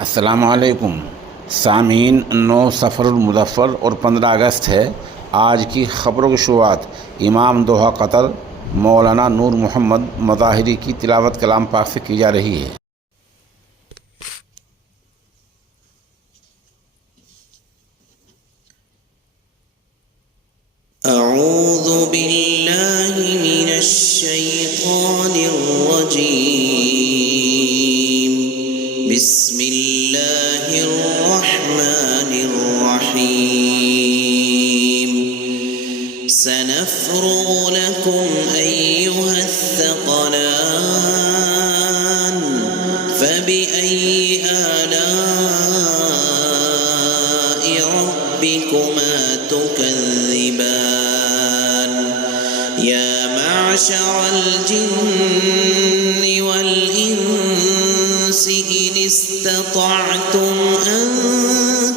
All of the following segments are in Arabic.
अस्सलामुअलैकुम सामीन। 9 सफ़रुल मुज़फ़्फ़र और 15 अगस्त है। आज की ख़बरों की शुरुआत इमाम दोहा कतर मौलाना नूर मोहम्मद मज़ाहिरी की तिलावत कलाम पाक से की जा रही है। अऊज़ु बिल्लाहि मिनश शैतानिर रजीम। बिस्मिल्लाहिर रहमानिर रहीम। सनफ़्रुग़ु लकुम अय्युहस्सक़लान फ़बिअय्यि आलाइ रब्बिकुमा तुकज़्ज़िबान। या मअशरल जिन्नि वल इंसि इन इस्ततअतुम अन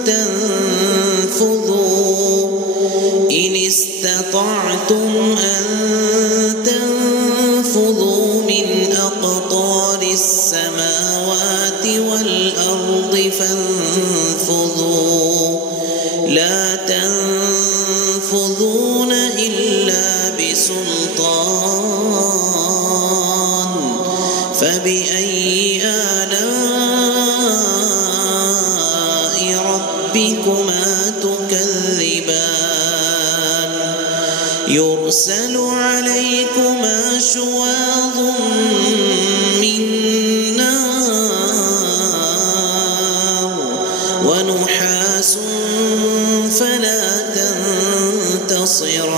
तंफुज़ू मिन अक़तारिस समावाति वल अर्दि फंफुज़ू ला तंफुज़ून इल्ला बिसुल्तान। फ़बिअय्यि आलाइ रब्बिकुमा तुकज़्ज़िबान। युरसलु अलैकुमा शुवाज़ुम मिन नार व नुहासुन फला तंतसिरान।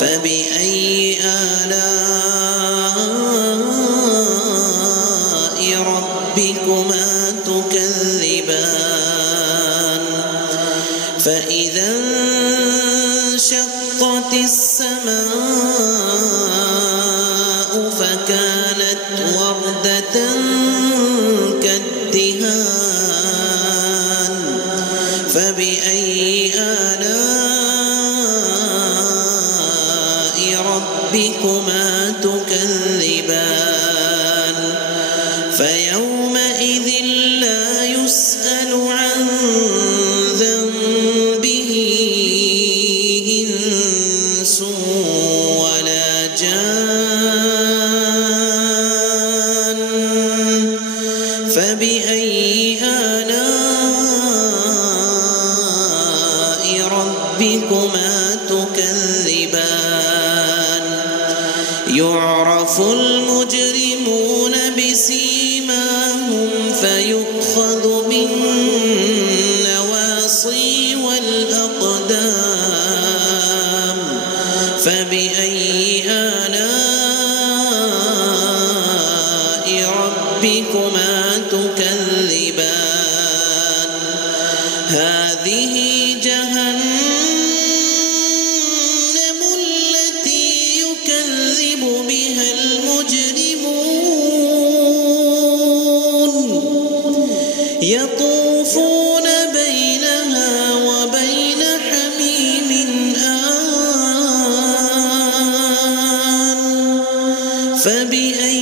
फ़बिअय्यि आलाइ रब्बिकुमा तुकज़्ज़िबान। फ़इज़ा انشقت السماء فكانت وردة كالدهان. فبأي آلاء ربكما تكذبان. فيومئذ لا يسأل عن ذنبه إنس ولا جان. فبأي آلاء ربكما تكذبان. يعرف المجرمون بسيماهم فيؤخذ بالنواصي والأقدام. فبأي آلاء ربكما تكذبان. هذه جهنم التي يكذب بها المجرمون. يطوفون بينها وبين حميم آن. فبأي